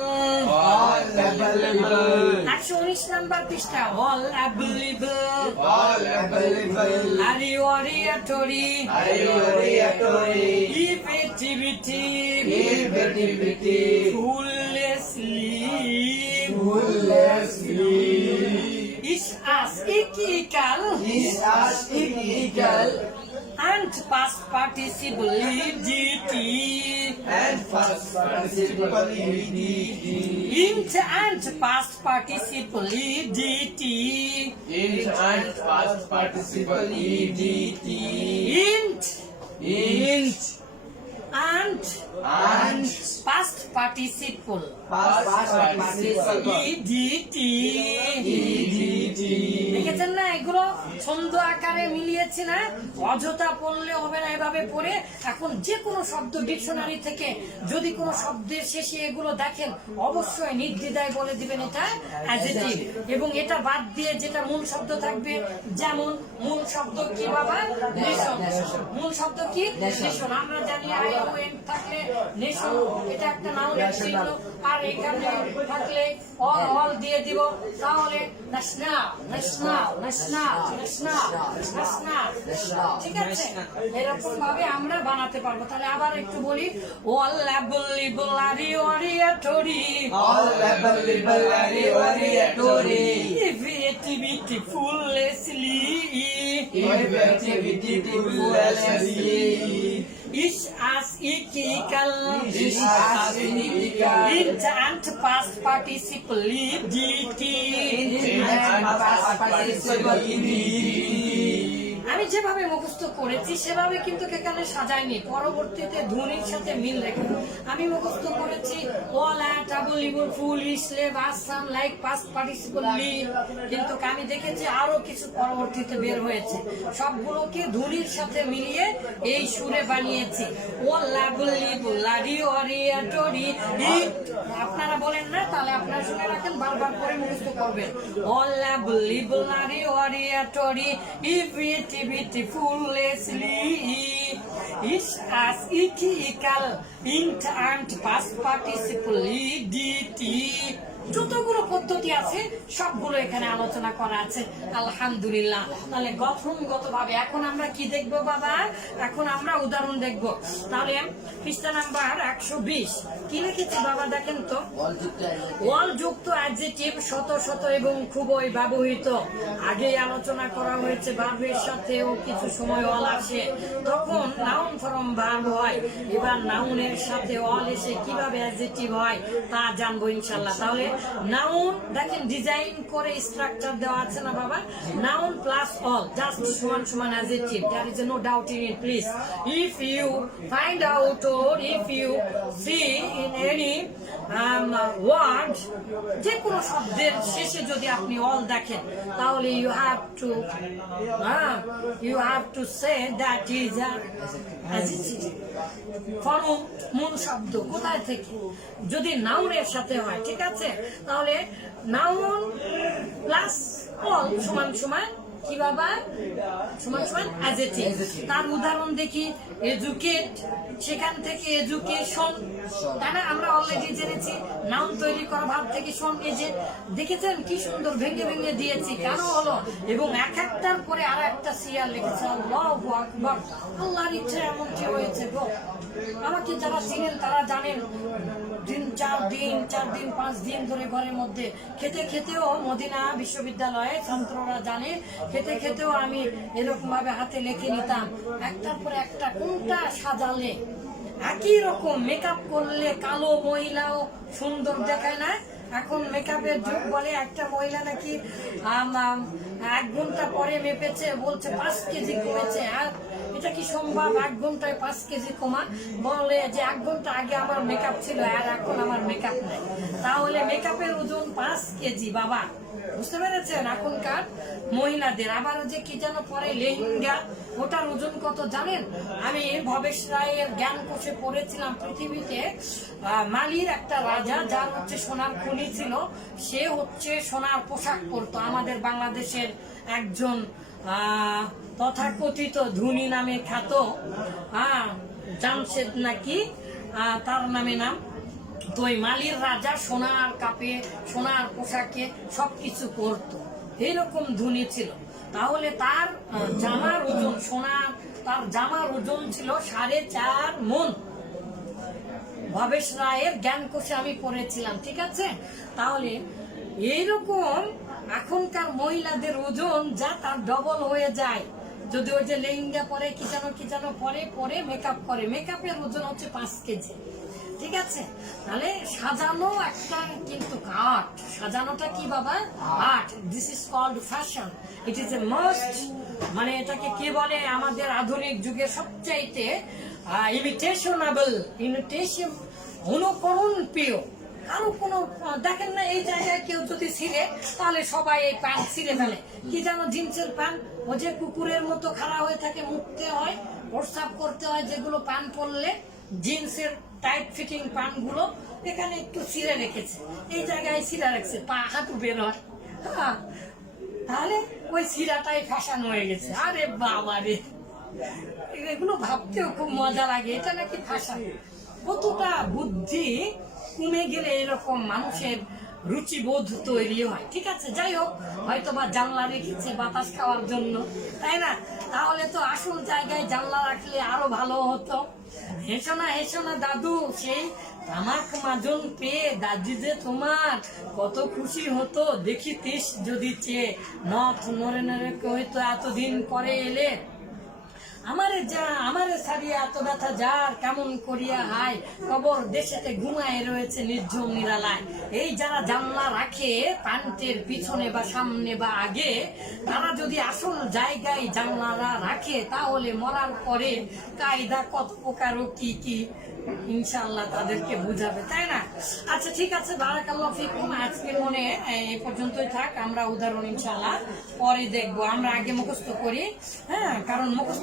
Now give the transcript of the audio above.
all available, একশো উনিশ number পৃষ্ঠা অল অ্যাভেলেবল all available, আরি অরিয়াটরি arioreatory, ইফেক্টিভিটি effectivity, ফুললেসলি fullessly, is as equal is as equal and past participle EDT and first participle EDT, int and past participle EDT int and past participle EDT, int int and and past participle past participle EDT EDT. দেখেছেন না এগুলো ছন্দ আকারে মিলিয়েছি না, অযথা পড়লে হবে না এভাবে পড়ে। এখন যে কোনো শব্দ ডিকশনারি থেকে যদি কোনো শব্দের শেষে এগুলো দেখেন, অবশ্যই নির্দ্বিধায় বলে দিবেন এটা অ্যাজেটিভ এবং এটা বাদ দিয়ে যেটা মূল শব্দ থাকবে, যেমন মূল শব্দ কি বাবা? মূল শব্দ কি? নেশন। আমরা জানি আই ও এন থাকলে নেশন, এটা একটা নাউনের চিহ্ন। আর এখানে থাকলে অল অল দিয়ে দিব। তাহলে ঠিক আছে? এরকম ভাবে আমরা বানাতে পারব। তাহলে আবার একটু বলি অল ল্যাবলিবল আরি অরিয়াটরি all available arioreatory, ইভিয়েটিভিটি ফুললেসলি fullessly, is as ical is as equal ইন্ট অ্যান্ড পাস্ট পার্টিসিপল ডিটি int and past participle EDT. আমি যেভাবে মুখস্থ করেছি, সেভাবে কিন্তু এখানে সাজাইনি পরবর্তীতে ধ্বনির সাথে মিল রেখে। আমি মুখস্থ করেছি অল ডাবল ইবল ফুল স্লেভ আসাম লাইক লি কিন্তু আমি দেখেছি আরও কিছু পরবর্তীতে বের হয়েছে। সবগুলোকে ধ্বনির সাথে মিলিয়ে এই সুরে বানিয়েছি। ও লাবল ইবল লারি অরিয়াটরি আপনারা বলেন না, তাহলে আপনারা শুনে রাখেন, বারবার করে মুখস্থ করবেন। অল লাবল ইবল লারি অরিয়াটরি beautiful Leslie. Each as equal, int and past participle, EDT. যতগুলো পদ্ধতি আছে, সবগুলো এখানে আলোচনা করা আছে। আলহামদুলিল্লাহ। তাহলে গঠনগত ভাবে এখন আমরা কি দেখব বাবা? এখন আমরা উদাহরণ দেখব। তাহলে পৃষ্ঠা নাম্বার একশো বিশ। কি লিখেছে বাবা দেখেন তো? ওয়াল যুক্ত অ্যাডজেটিভ শত শত এবং খুবই ব্যবহৃত। আগেই আলোচনা করা হয়েছে ভার্বের সাথেও কিছু সময় অল আসে। তখন নাউন ফরম ভার্ব হয়। এবার নাউনের সাথে অল এসে কীভাবে অ্যাডজেটিভ হয় তা জানব ইনশাল্লাহ তাহলে নাউন, দেখেন ডিজাইন করে স্ট্রাকচার দেওয়া আছে না বাবা? নাউন প্লাস অল জাস্ট সমান সমান adjective there is no doubt in it please if you find out or if you see in any word যে কোনো শব্দের শেষে যদি আপনি অল দেখেন, তাহলে you have to you have to say that is form, মূল শব্দ কোথায় থেকে? যদি নাউনের সাথে হয়, ঠিক আছে? তাহলে নাউন প্লাস অল সমান সমান কি বাবা? সমান সমান অ্যাজেটিভ তার উদাহরণ দেখি এডুকেট সেখান থেকে এডুকেশন তাই না? আমরা অলরেডি জেনেছি নাউন তৈরি করা ভাব থেকে শোন এই যে দেখেছেন কি সুন্দর ভেঙে ভেঙে দিয়েছি কেন হলো? এবং এক একটার পরে আর একটা সিরিয়াল লিখেছে আল্লাহ আকবর। আল্লাহর ইচ্ছা এমনটি হয়েছে গো। আমাকে যারা চিনেন তারা জানেন। দিন চার দিন চার দিন, পাঁচ দিন ধরে ঘরের মধ্যে। খেতে খেতেও মদিনা বিশ্ববিদ্যালয়ে ছাত্ররা জানে, খেতে খেতেও আমি এরকম ভাবে হাতে লিখে নিতাম। একটার পর একটা কোনটা সাজালে? একই রকম মেকআপ করলে কালো মহিলাও সুন্দর দেখায় না? এখন মেকআপের যুগ বলে একটা মহিলা নাকি এক ঘণ্টা পরে মেপেছে, বলছে পাঁচ কেজি কমেছে। আর এটা কি সম্ভব? এক ঘন্টায় পাঁচ কেজি কমা? বলে যে এক ঘণ্টা আগে আমার মেকআপ ছিল আর এখন আমার মেকআপ নাই। তাহলে মেকআপের ওজন পাঁচ কেজি বাবা। বুঝতে পেরেছেন? এখনকার মহিলাদের। আবার যে কি যেন পরে লেহেঙ্গা ওটার ওজন কত জানেন? আমি ভবেশ রায়ের জ্ঞান কোষে পড়েছিলাম পৃথিবীতে মালির একটা রাজা যার হচ্ছে সোনার খনি ছিল। সে হচ্ছে সোনার পোশাক পরতো। আমাদের বাংলাদেশের একজন আহ, তথাকথিত ধুনি নামে খ্যাত হ্যাঁ জামশেদ নাকি তার নামে নাম তো ওই মালির রাজা, সোনার কাপে, সোনার পোশাকে সবকিছু পরতো। এইরকম ধনী ছিল। তাহলে তার জামার ওজন, সোনার, তার জামার ওজন ছিল সাড়ে চার মন। ভবেশ রায়ের জ্ঞান কোষে আমি পড়েছিলাম, ঠিক আছে? তাহলে এইরকম এখনকার মহিলাদের ওজন যা তার ডবল হয়ে যায়। যদি ওই যে লেহেঙ্গা পরে, কি যেন কি পরে পরে মেকআপ করে। মেকআপের ওজন হচ্ছে পাঁচ কেজি ঠিক আছে? তাহলে সাজানো একটা কিন্তু আর্ট সাজানোটা কি বাবা? Art this is called fashion it is a must মানে এটাকে কি বলে? আমাদের আধুনিক যুগে সবচাইতে ইমিটেশনাবল ইমিটেশন অনুকরণ প্রিয়। কারও কোনো দেখেন না, এই জায়গায় কেউ যদি ছিঁড়ে, তাহলে সবাই এই প্যান্ট ছিঁড়ে ফেলে। কি যেন জিন্সের পান ও যে কুকুরের মতো খাড়া হয়ে থাকে, মুখতে হয়, প্রস্রাব করতে হয়, যেগুলো পান পরলে জিন্সের টাইট ফিটিং প্যান্টগুলো এখানে একটু ছিঁড়ে রেখেছে। এই জায়গায় ছিঁড়ে রেখেছে, পা হাঁটু বের হয়। হ্যাঁ তাহলে ওই শিরাটাই ফাঁসানো হয়ে গেছে। আরে বাবা রে! এগুলো ভাবতেও খুব মজা লাগে, এটা নাকি ফাঁসা? কতটা বুদ্ধি কমে গেলে এরকম মানুষের রুচিবোধ তৈরি হয়। ঠিক আছে? যাই হোক হয়তো বা জানলা রেখেছে বাতাস খাওয়ার জন্য, তাই না? তাহলে তো আসল জায়গায় জানলা রাখলে আরও ভালো হতো। হেসো না না দাদু সেই তামাক মাজন পেয়ে দাদি যে তোমার, কত খুশি হতো। দেখিতিস যদি চেয়ে নথ নরে নরে হয়তো এতদিন পরে এলে। আমারে যা, আমারে সারিয়া এত ব্যথা যার কেমন করিয়া হায়? কবর দেশেতে ঘুমায় রয়েছে নির্ঝুম নিরালায়। এই যারা জানলা রাখে প্যান্টের পিছনে বা সামনে বা আগে, তারা যদি আসল জায়গায় জানলারা রাখে, তাহলে মরার পরে কায়দা কত প্রকার ও কি কি ইনশাল্লাহ তাদেরকে বুঝাবে, তাই না? আচ্ছা ঠিক আছে, বারাকাল্লাহ ফিকুম। আজকের মনে, এ পর্যন্তই থাক। আমরা উদাহরণ ইনশাল্লাহ পরে দেখব। আমরা আগে মুখস্থ করি হ্যাঁ কারণ মুখস্থ